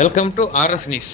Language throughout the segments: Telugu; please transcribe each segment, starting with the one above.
Welcome to RS news.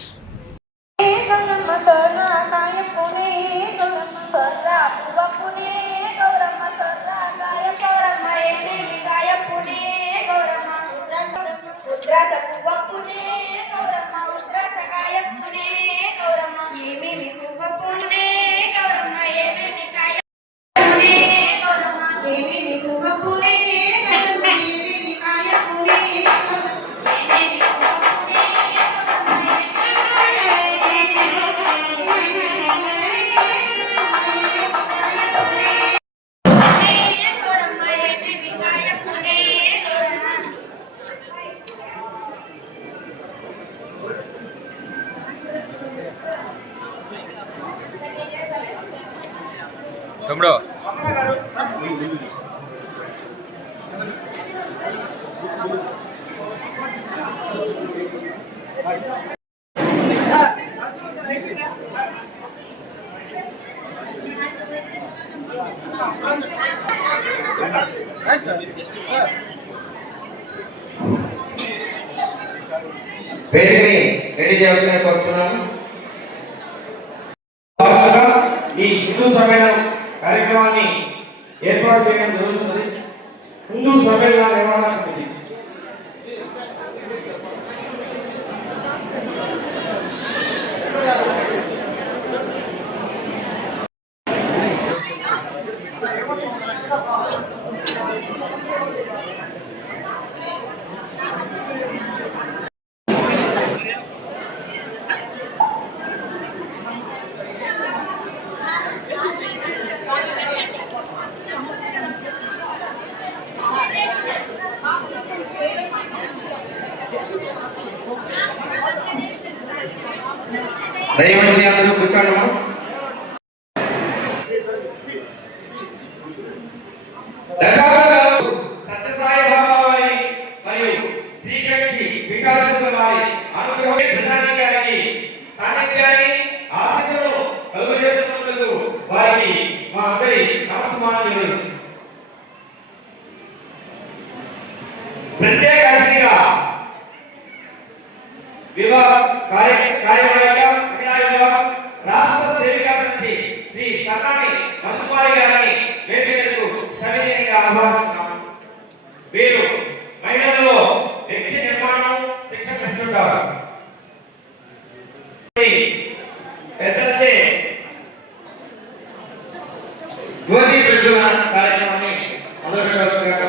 తమ్ముడు రెడీ చేయాలని కోరుతున్నాను. ఈ హిందూ సమ్మేళనం కార్యక్రమాన్ని ఏర్పాటు చేయడం జరుగుతుంది. హిందూ సమ్మేళన నిర్వహణ సమితి దయచేసి అందరూ కూర్చోండి. సత్యసాయి బాబా వారి మరియు శ్రీకక్షి వికాసత్వ వారి అనుగ్రహం ప్రధాని గారికి సాన్నిధ్యాన్ని ఆశీస్సులను కలుగజేస్తున్నందుకు వారికి మా అందరి నమస్కారాలు. ప్రత్యేక అతిథిగా వివాహ కార్యవర్గ రాష్ట్ర సేవికా సమితి శ్రీ సన్నాని మందుమారి గారిని వేదికకు సవినయంగా ఆహ్వానిస్తున్నాము. వీరు మహిళలలో వ్యక్తి నిర్మాణం శిక్షణ ఇస్తుంటారు. పెద్దలచే యువతి ప్రజ్వలన కార్యక్రమాన్ని మొదలుపెట్టగా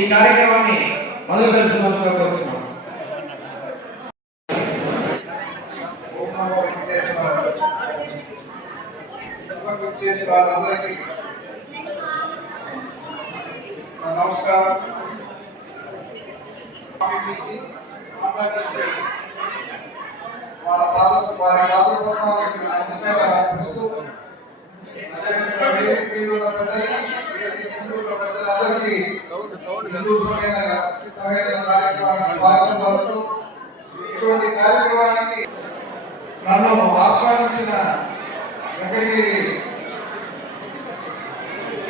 ఈ కార్యక్రమాన్ని మొదలు పెడుతున్నట్టుగా కోరుతున్నాం. నమస్కారం. హిందూ కార్యక్రమాన్ని ఇటువంటి కార్యక్రమానికి నన్ను ఆహ్వానించిన వెంకటగిరి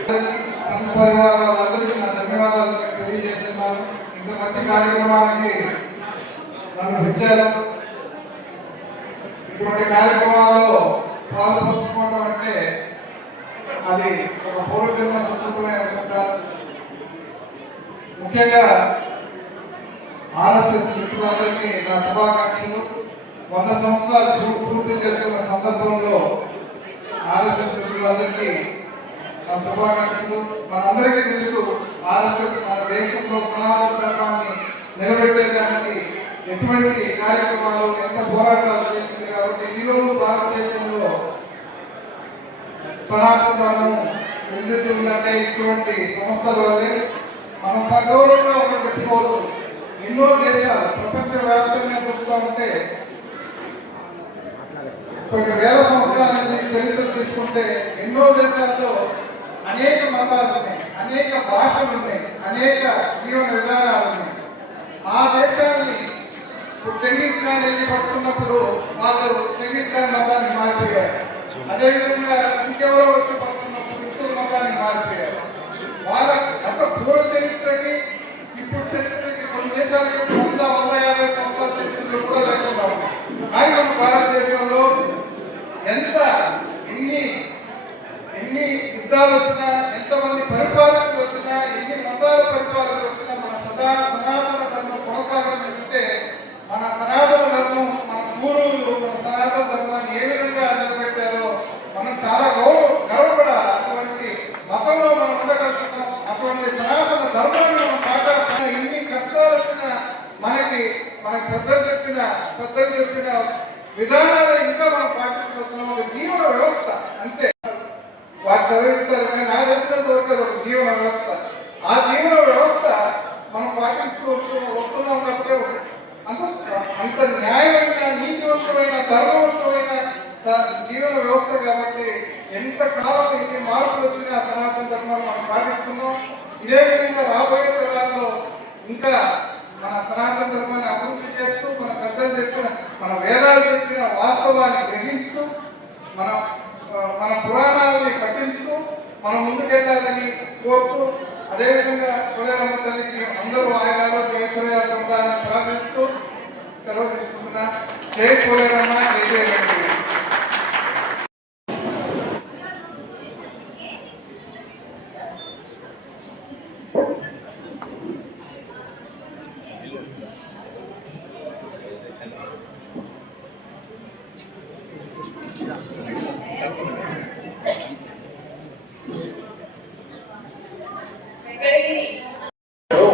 సంఘ పరివారాలందరికీ నా ధన్యవాదాలు తెలియజేస్తున్నాను. ఇంత మంచి కార్యక్రమానికి నన్ను పిలిచారు. ఇటువంటి కార్యక్రమాల్లో పాల్పంచుకోవడం అంటే అది ఒక పూర్వజన్మ సంస్కృతమే అనుకుంటారు. ముఖ్యంగా ఆర్ఎస్ఎస్ మిత్రులందరికీ నా శుభాకాంక్షలు. 100 సంవత్సరాలు పూర్తి చేసుకున్న సందర్భంలో ఆర్ఎస్ఎస్ మిత్రులందరికీ నా శుభాకాంక్షలు. మనందరికీ తెలుసు ఆర్ఎస్ఎస్ మన దేశంలో సనాతన ధర్మాన్ని నిలబెట్టేదానికి ఎటువంటి కార్యక్రమాలు ఎంత పోరాటాలు చేసింది. కాబట్టి ఈరోజు భారతదేశంలో సనాతన ధర్మం ఉందంటే ఇటువంటి సంస్థల వల్లే. మనం సగౌరవంగా ఒకటి పెట్టుకోవచ్చు. ఎన్నో దేశాలు ప్రపంచ వ్యాప్తంగా చూస్తూ ఉంటే కొన్ని వేల సంవత్సరాల నుంచి చరిత్ర తీసుకుంటే ఎన్నో దేశాల్లో అనేక మతాలు ఉన్నాయి, అనేక భాషలు ఉన్నాయి, అనేక జీవన విధానాలు ఉన్నాయి. ఆ దేశాన్ని చెంగీస్ ఖాన్ వెళ్ళి పడుతున్నప్పుడు వాళ్ళు చెంగీస్ ఖాన్ మతాన్ని మారిపోయారు. అదేవిధంగా ఇంకెవరో వచ్చి పడుతున్నప్పుడు హిందూ మతాన్ని మారిపోయారు. వాళ్ళ ఒక పూర్వ చరిత్రకి ఇప్పుడు చరిత్రకి కొన్ని దేశాలకి 100-150 సంవత్సరాల చరిత్రలు కూడా లేకుండా ఉన్నాయి. కానీ మన భారతదేశంలో ఎన్ని యుద్ధాలు వచ్చినా, ఎంతమంది పరిపాలకులు వచ్చినా, ఎన్ని మతాల పరిపాలకులు వచ్చినా మన సనాతన ధర్మం కొనసాగాలంటే మన సనాతన ధర్మం, మన పూర్వులు మన సనాతన ధర్మాన్ని ఏ విధంగా నిలబెట్టారో మనం చాలా గర్వపడాలి. అటువంటి మతంలో మనం ఉండగలుగుతాం. అటువంటి సనాతన ధర్మాన్ని మనం కాపాడుతున్నాం. ఎన్ని కష్టాలు వచ్చినా మనకి పెద్దలు చెప్పిన విధానాలు ఇంకా మనం పాటించబోతున్నాం. ఒక జీవన వ్యవస్థ అంతే. వాటి చదివిస్తారు కానీ నా దేశంలో దొరకదు ఒక జీవన వ్యవస్థ. ఆ జీవన వ్యవస్థ మనం పాటించుకోవచ్చు వస్తున్నాం. కాబట్టి అంత న్యాయమైన, నీతివంతమైన, ధర్మవంతమైన జీవన వ్యవస్థ. కాబట్టి ఎంత కాలం ఎన్ని మార్పులు వచ్చినా సనాతన ధర్మాన్ని మనం పాటిస్తున్నాం. ఇదే విధంగా రాబోయే తరాల్లో ఇంకా మన సనాతన ధర్మాన్ని అభివృద్ధి చేస్తూ, మన పెద్దలు చెప్పిన, మన వేదాలు చెప్పిన వాస్తవాన్ని గ్రహిస్తూ, మన పురాణాలని పఠిస్తూ మనం ముందుకెళ్ళాలని కోరుతూ, అదేవిధంగా కొలేరమ్మ తల్లికి అందరూ ఆయన జయకుర్యాలు ప్రార్థిస్తూ సెలవు తీసుకుంటున్నా. జై కొలేరమ్మ, జై వెంకటగిరి.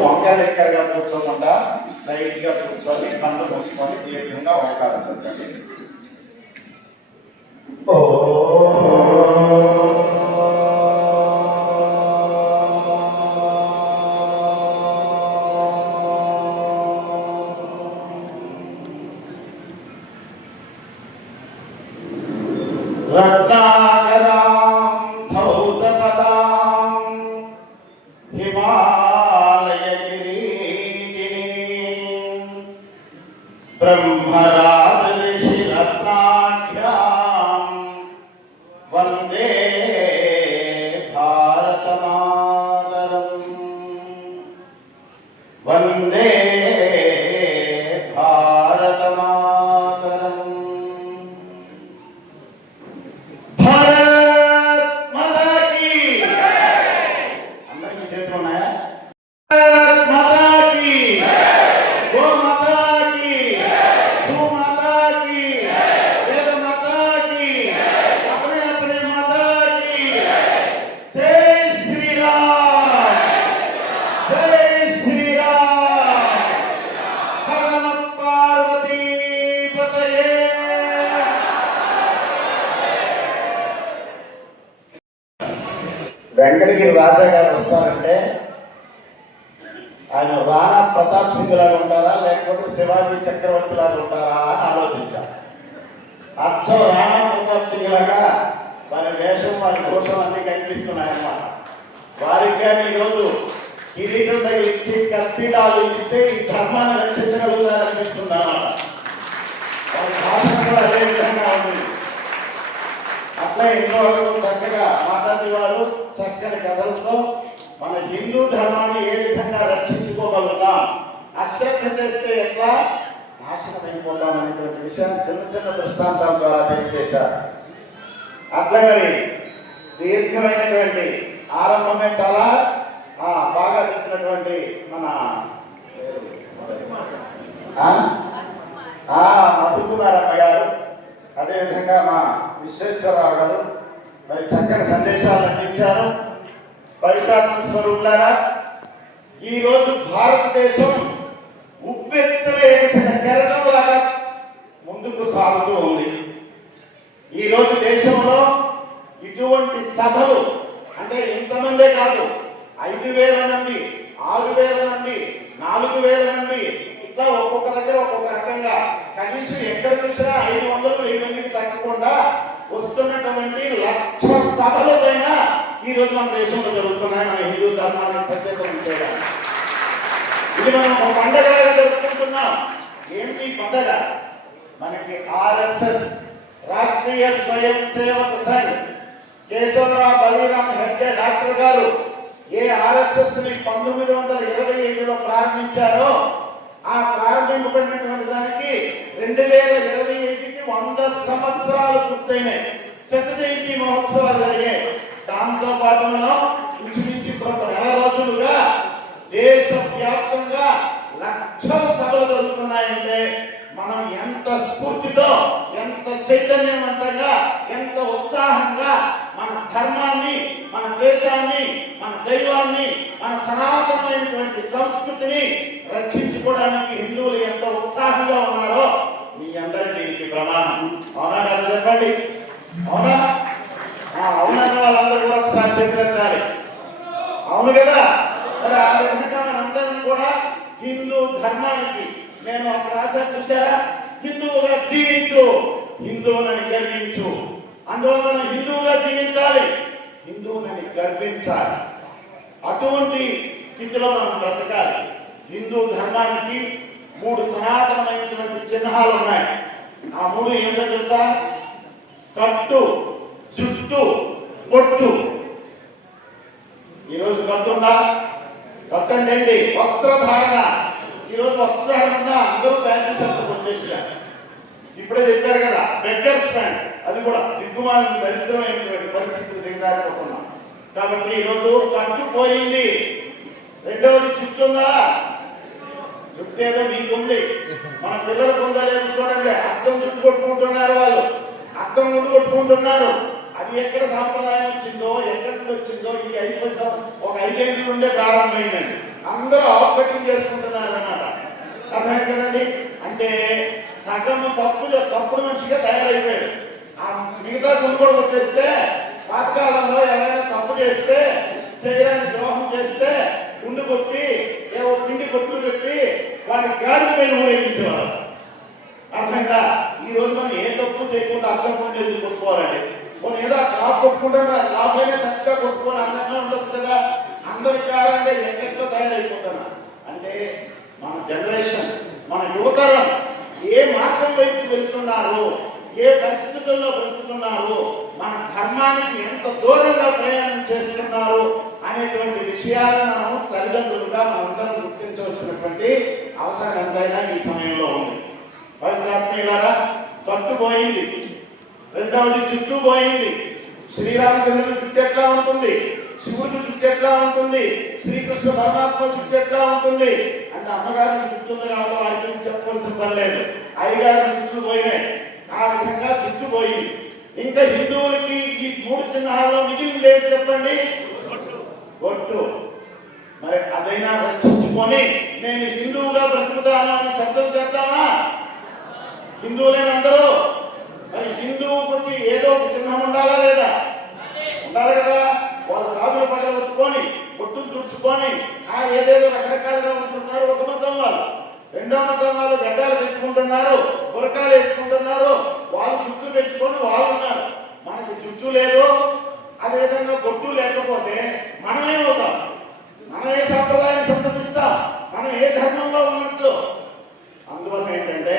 వంకరగా కూర్చోకుండా స్ట్రైట్ గా కూర్చొని కళ్ళు మూసుకొని దీర్ఘంగా ఓంకారం చెప్పండి. ब्रह्मराज ऋषि रत्नाढ्यां वंदे भारत मातरम, वंदे भारत मातरम। भारत माता की अंदर की क्षेत्र में भारत माता की, गो माता की, भू माता की, वेद माता की, अपने अपने माता की। जय श्री राम, जय श्री राम। हर नमः पार्वती पतये। వెంకటగిరి రాజా గారు వస్తారంటే ఆయన రాణా ప్రతాప్ సింగ్ లాగా ఉంటారా లేకపోతే శివాజీ చక్రవర్తి లాగా ఉంటారా అని ఆలోచించారు. అచ్చం రాణా ప్రతాప్ సింగ్ లాగా వారి వేషం, వారి దోషం అన్ని కనిపిస్తున్నాయన్నమాట. వారికి కానీ ఈరోజు కిరీటం తగిలించి కత్తిడాలు ఇస్తే ఈ ధర్మాన్ని రక్షించగలుగుతారనిపిస్తుంది అన్నమాట. కూడా అదే విధంగా ఉంది. అట్లా ఎన్నో చక్కగా మాతాజీ వారు చక్కని కథలతో మన హిందూ ధర్మాన్ని ఏ విధంగా రక్షించుకోగలుగుతాం, అశ్రద్ధ చేస్తే ఎట్లా నాశనం అయిపోతాం అనేటువంటి విషయాన్ని చిన్న చిన్న దృష్టాంతాల ద్వారా తెలియజేశారు. అట్లా మరి దీర్ఘమైనటువంటి ఆరంభమే చాలా బాగా చెప్పినటువంటి మన మధుకుమారమ్మ గారు, అదేవిధంగా మా విశ్వేశ్వరరావు గారు మరి చక్కని సందేశాలు అందించారు. పవిత్రాత్మ స్వరూపులారా, ఈరోజు భారతదేశం ఉవ్వెత్తున ఎగిసిన కెరటంలాగా ముందుకు సాగుతూ ఉంది. ఈరోజు దేశంలో ఇటువంటి సభలు అంటే ఇంతమందే కాదు, 5,000 మంది, 6,000 మంది, 4,000 మంది, ఇట్లా ఒక్కొక్క దగ్గర ఒక్కొక్క రకంగా కనీసం ఎక్కడ చూసినా 500-1000 మందికి తగ్గకుండా వస్తున్నటువంటి లక్ష సభల పైన ఈ రోజు మన దేశంలో జరుగుతున్నాయి. మన హిందూ ధర్మాన్ని సత్యతం చేయడానికి ఇది మనం ఒక పండగగా జరుపుకుంటున్నాం. ఏంటి పండగ? మనకి RSS రాష్ట్రీయ స్వయం సేవక సంఘ్ కేశవరావు బలీరామ్ హెగ్డే డాక్టర్ గారు ఏ RSS ని 1925లో ప్రారంభించారో ఆ ప్రారంభింపబడినటువంటి దానికి 2025కి 100 సంవత్సరాలు పూర్తయినాయి. శత జయంతి మహోత్సవాలు జరిగాయి. దాంతో పాటు మనం ఇంచుమించు కొంత నెల రోజులుగా దేశవ్యాప్తంగా లక్షల సభలు జరుగుతున్నాయంటే మనం ఎంత స్ఫూర్తితో, ఎంత చైతన్యవంతంగా, ఎంత ఉత్సాహంగా మన ధర్మాన్ని, మన దేశాన్ని, మన దైవాన్ని, మన సనాతనమైనటువంటి సంస్కృతిని రక్షించుకోవడానికి హిందువులు ఎంత ఉత్సాహంగా ఉన్నారో మీ అందరి దీనికి ప్రమాణం. అవునా కదా? చెప్పండి. అవునా? అవునన్న వాళ్ళందరూ కూడా ఒకసారి చెప్పారు. అవును కదా? మరి ఆ విధంగా మనందరం కూడా హిందూ ధర్మానికి నేను ఒక రాశాను చూసారా, హిందువుగా జీవించు, హిందువులని గర్వించు. అందువల్ల మనం హిందువుగా జీవించాలి, హిందువులని గర్వించాలి. అటువంటి స్థితిలో మనం బ్రతకాలి. హిందూ ధర్మానికి 3 సనాతనమైనటువంటి చిహ్నాలు ఉన్నాయి. ఆ 3 ఏమిటో తెలుసా? కట్టు, జుట్టు, బొట్టు. ఈరోజు కట్టుందా? కట్టండి ఏంటి? వస్త్రధారణ. ఈరోజు వస్త్రధారణ అందరూ ప్యాంటు షర్ట్ వచ్చేసారు. ఇప్పుడే చెప్పారు కదా, బెగ్గర్స్ ప్యాంట్, అది కూడా దిగ్గుమాలిన దరిద్రమైనటువంటి పరిస్థితులు దిగజారిపోతున్నాం. కాబట్టి ఈరోజు కట్టు పోయింది. రెండవది జుట్టు ఉందా? జుట్టు ఏదో మీకుంది, మన పిల్లలకు ఉందా లేదు చూడండి. అర్థం జుట్టు కొట్టుకుంటున్నారు, వాళ్ళు అర్థం ముందు కొట్టుకుంటున్నారు. అది ఎక్కడ సాంప్రదాయం వచ్చిందో, ఎక్కడికి వచ్చిందో ఈ 5 ఏళ్ళ నుండే ప్రారంభమైందండి. అందరూ ఆఫ్ కటింగ్ చేసుకుంటున్నారు అన్నమాట. అర్థమైంది కదండి? అంటే సగం తప్పుడు మనిషిగా తయారైపోయాడు. ఆ మిగతా ముందు కూడా కొట్టేస్తే పాతకాలంలో ఎవరైనా తప్పు చేస్తే, చేయడానికి ద్రోహం చేస్తే గుండు కొట్టి ఏవో పిండి కొట్టులు పెట్టి వాటి గాడి పైన ఊరేగించేవారు. అర్థమైందా? ఈ రోజు మనం ఏ తప్పు చేయకుండా అర్థం కొంటే కొట్టుకోవాలండి. మనం ఏదో క్లాప్ కొట్టుకుంటాం, క్లాప్ అయినా చక్కగా కొట్టుకొని అందంగా ఉండొచ్చు కదా. అందరి కారణంగా ఎక్కడితో తయారైపోతున్నా అంటే మన జనరేషన్, మన యువతరం ఏ మార్గం వైపు వెళ్తున్నారు, ఏ పరిస్థితుల్లో బ్రతుకుతున్నారు, మన ధర్మానికి ఎంత దూరంగా ప్రయాణం చేస్తున్నారు అనేటువంటి విషయాలను మనం తల్లిదండ్రులుగా మనందరం గుర్తించవలసినటువంటి అవసరం ఎంతైనా ఈ సమయంలో ఉంది. పవిత్రాత్మీయులారా, కట్టు పోయింది. రెండవది జుట్టు పోయింది. శ్రీరామచంద్రుడి జుట్టు ఎట్లా ఉంటుంది, శివుడి జుట్టు ఎట్లా ఉంటుంది, శ్రీకృష్ణ పరమాత్మ జుట్టు ఎట్లా ఉంటుంది అంటే అమ్మగారికి జుట్టు ఉంది కాబట్టి వారి గురించి చెప్పవలసిన పని లేదు. అయ్యగారి జుట్లు పోయినాయి. ఆ విధంగా జుట్టు పోయింది. ఇంకా హిందువులకి ఈ 3 చిహ్నాల్లో మిగిలింది ఏంటి చెప్పండి? బొట్టు. మరి అదైనా రక్షించుకొని నేను హిందువుగా బ్రతుకుతాను అని శబ్దం చేద్దామా? హిందువులేని అందరూ మరి హిందువుకి ఏదో ఒక చిహ్నం ఉండాలా లేదా? ఉండాలి కదా. వాళ్ళు గాజుల పగలు కొట్టుకొని, బొట్టులు తుడుచుకొని ఏదేదో రకరకాలుగా ఉంటున్నారు. ఒక మతం వాళ్ళు, రెండో మతం వాళ్ళు గడ్డాలు పెంచుకుంటున్నారు, బురకాలు వేసుకుంటున్నారు, వాళ్ళు జుట్టు పెంచుకొని వాళ్ళు ఉన్నారు. మనకి జుట్టు లేదు, అదేవిధంగా బొట్టు లేకపోతే మనమేమవుతాం? మనం ఏ సంప్రదాయం సంతపిస్తాం? మనం ఏ ధర్మంలో ఉన్నట్లు? అందువల్ల ఏంటంటే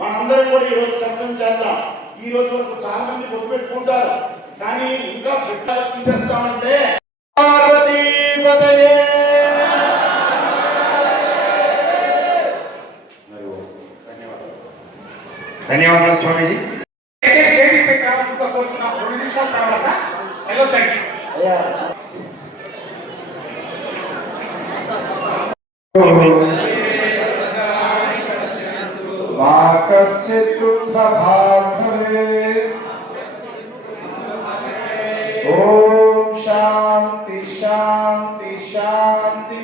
మనం అందరం కూడా ఈ రోజు శబ్దం చేద్దాం. ఈ రోజు వరకు చాలా మంది పొట్టు పెట్టుకుంటారు, కానీ ఇంకా పెట్టాలి తీసేస్తామంటే పార్వతీపతయే. ధన్యవాదాలు స్వామీజీ. అయ్యా మా కశ్చిత్ దుఃఖభాగ్ భవేత్. ఓం శాంతి శాంతి శాంతి.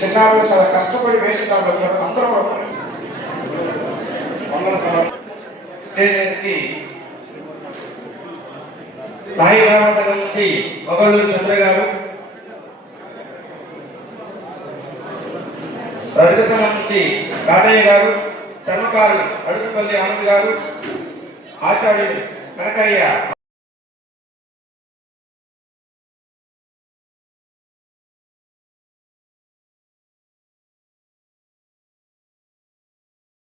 చిన్నారులు చాలా కష్టపడి వేస్తున్నారు అందరూ స్టేజీకి సాయి గ్రామం నుంచి మొగలూరు చంద్ర గారు, దర్శనం నుంచి కాటయ్య గారు, చర్మకారు అడుగుపల్లి ఆనంద్ గారు, ఆచార్యులు కనకయ్య